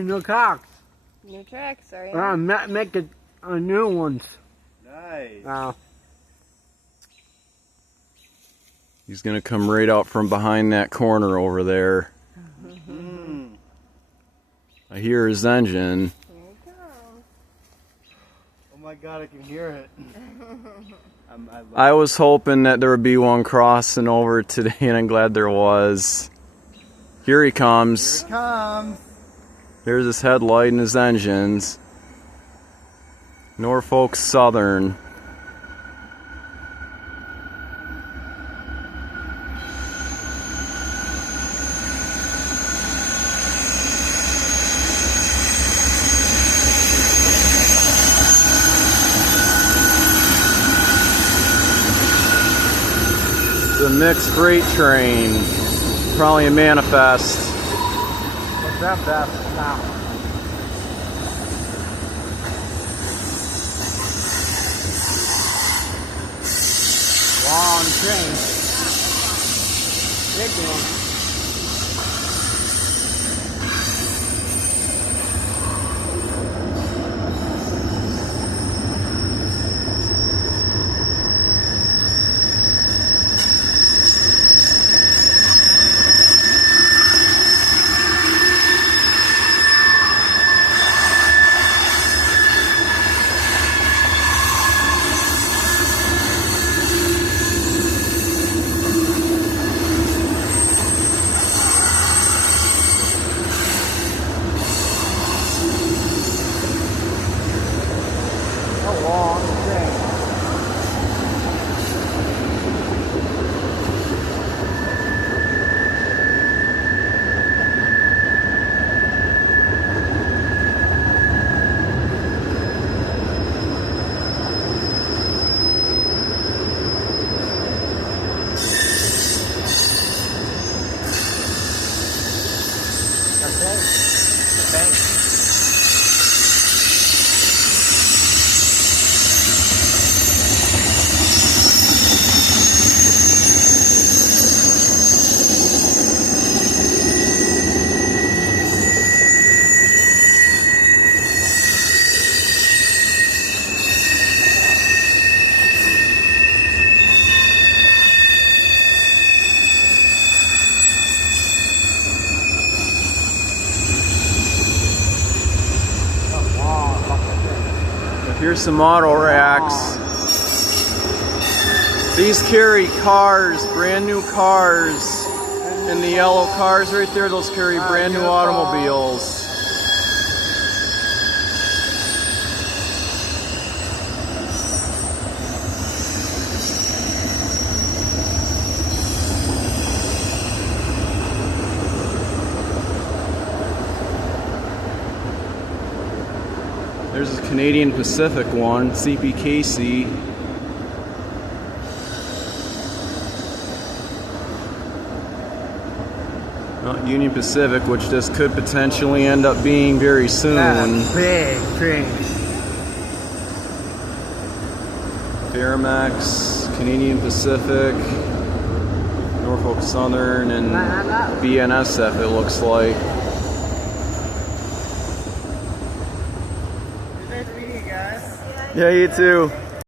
New tracks. New tracks, are you? Make it new ones. Nice. He's gonna come right out from behind that corner over there. I hear his engine. Here it goes. Oh my God, I can hear it. I was hoping that there would be one crossing over today, and I'm glad there was. Here he comes. Here it comes. There's his headlight and his engines. Norfolk Southern. It's a mixed freight train. Probably a manifest. What's that best now? Long train. Big one. Here's some auto racks. These carry cars, brand new cars. And the yellow cars right there, those carry brand new automobiles. There's a Canadian Pacific one, CPKC. Union Pacific, which this could potentially end up being very soon. That's a big train. Fairmax, Canadian Pacific, Norfolk Southern, and BNSF it looks like. Nice meeting you guys. Yeah, you too.